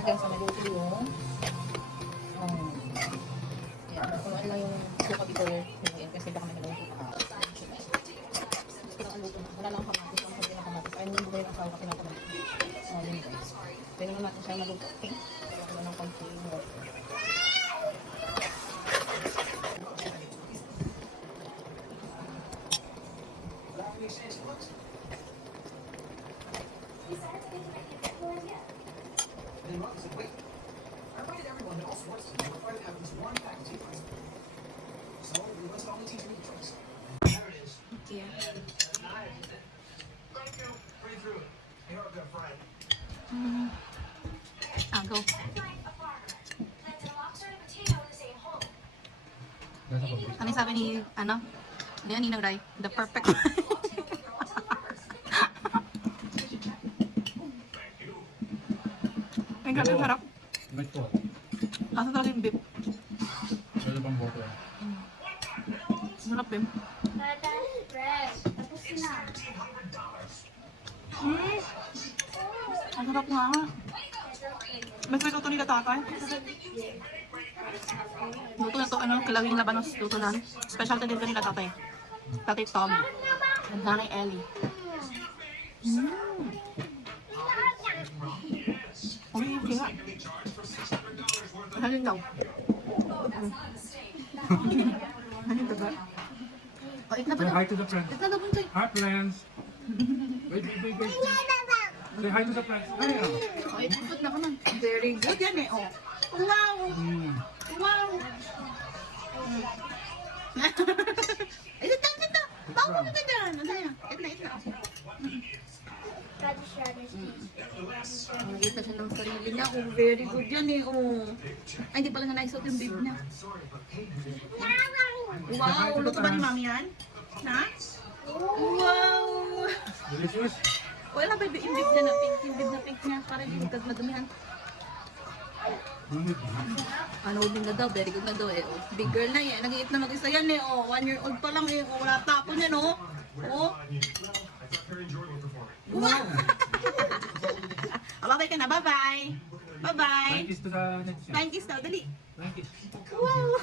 Hanggang sa maluto yung kung lang yung suka before yun kasi baka may naluto pa wala lang kamatis ang sabi na kamatis ay hindi ba yung asawa kasi na kamatis yun guys pwede naman natin siya maluto okay wala lang konti go. Ano sabi ni, ni Ninang Rai? The perfect Ay, grabe, harap. Asa talaga yung beef? Ano pang boto? Sarap eh. Ang sarap nga. Mas may luto nila tatay. Luto na to, kilawing labanos luto na. Specialty din nila tatay. Tatay Tom. And Nanay Ellie. Okay, okay nga. Halin daw. Halin daw ba? O, eat na ba? Say hi to the friends. Eat na daw bunsoy. Hi friends. Wait. Say hi to the friends. Hi. O, eat na ka man. Very good yan eh. Oh. Wow! Wow! Eat na. Bawa mo ka dyan. Eat na. Nakita siya ng sarili niya. Oh, very good yan eh. Oh. Ay, hindi pala nga naisot yung bib niya. Wow! Luto ba ni Mami yan? Ha? Wow! Delicious. Wala ba yung bib niya na pink? Yung bib na pink niya. Para hindi magkagmadumihan. Ano din na daw? Very good na daw eh. Oh. Big girl na eh. Nag-iit na mag-isa yan eh. Oh, 1 year old pa lang eh. Oh, wala tapon yan oh. Oh. Wow! Bye-bye ka na. Bye-bye. Bye-bye. 90s to the next. 90s daw. Dali. 90s. Wow!